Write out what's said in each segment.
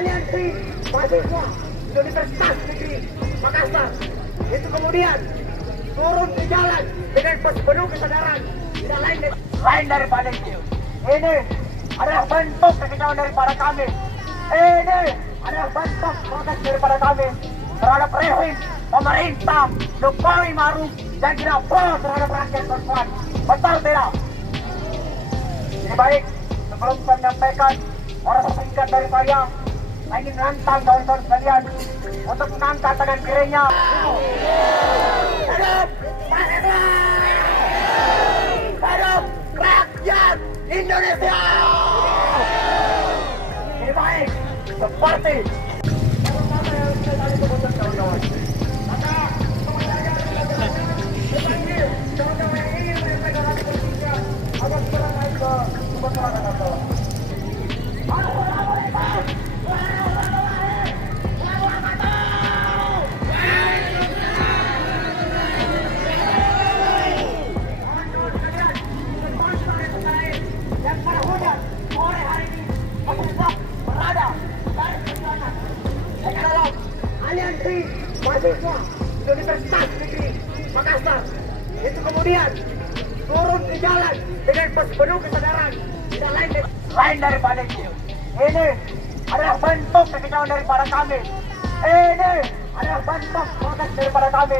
Aliansi Mahasiswa Universitas Negeri Makassar itu kemudian turun ke jalan dengan penuh kesadaran, tidak lain daripada itu. Ini adalah bentuk kekecewaan daripada kami. Ini adalah bentuk protes daripada kami terhadap rezim pemerintah Jokowi Maruf yang tidak pro terhadap rakyat perempuan. Betul tidak? Ini baik, sebelum saya menyampaikan orang singkat dari saya ingin menantang kawan-kawan sekalian untuk mengangkat tangan kirinya. Hidup mahasiswa! Hidup rakyat Indonesia! Ini baik, seperti apa yang saya tadi sebutkan kawan-kawan. Maka semuanya dipanggil kawan-kawan yang ingin menyampaikan hati politiknya agar segera naik ke kebetulan kawan-kawan. Aliansi Mahasiswa Universitas Negeri Makassar itu kemudian turun ke jalan dengan penuh kesadaran, tidak lain daripada itu. Ini adalah bentuk kekecewaan daripada kami. Ini adalah bentuk protes daripada kami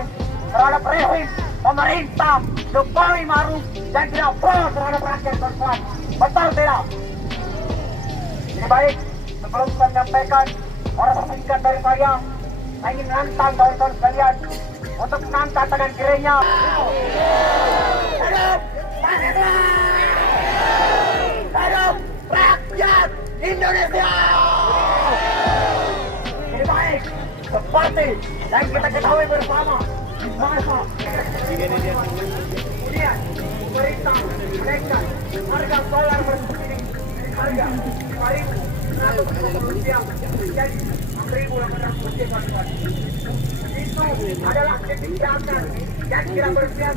terhadap rezim pemerintah Jokowi Maruf yang tidak pro terhadap rakyat perempuan. Betul tidak? Ini baik, sebelum saya menyampaikan orang singkat dari saya ingin menantang kawan-kawan sekalian untuk mengangkat tangan kirinya. Hidup mahasiswa! Hidup rakyat Indonesia! Ini baik, seperti yang kita ketahui bersama bahwa kemudian pemerintah menaikkan harga dolar bersubsidi harga Rp5.150 menjadi Rp6.800. Itu adalah kebijakan yang tidak berpihak.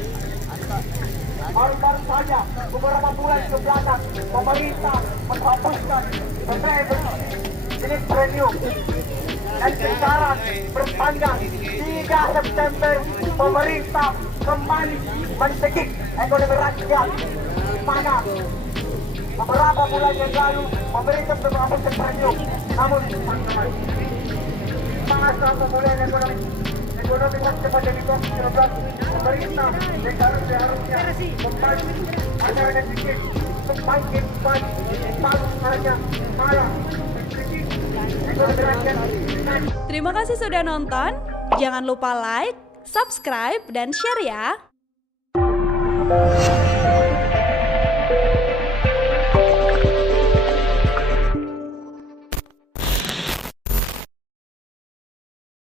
Baru-baru saja beberapa bulan ke belakang pemerintah menghapuskan BBM jenis premium dan sekarang bertanggal 3 September pemerintah kembali mencekik ekonomi rakyat, di mana beberapa bulan yang lalu pemerintah sudah menghapuskan premium, namun masa pemulihan ekonomi pasca pandemi COVID-19 pemerintah yang seharusnya kembali agar ada sedikit membangkit kembali hanya malah mencekik ekonomi rakyat. Terima kasih sudah nonton. Jangan lupa like, subscribe, dan share ya.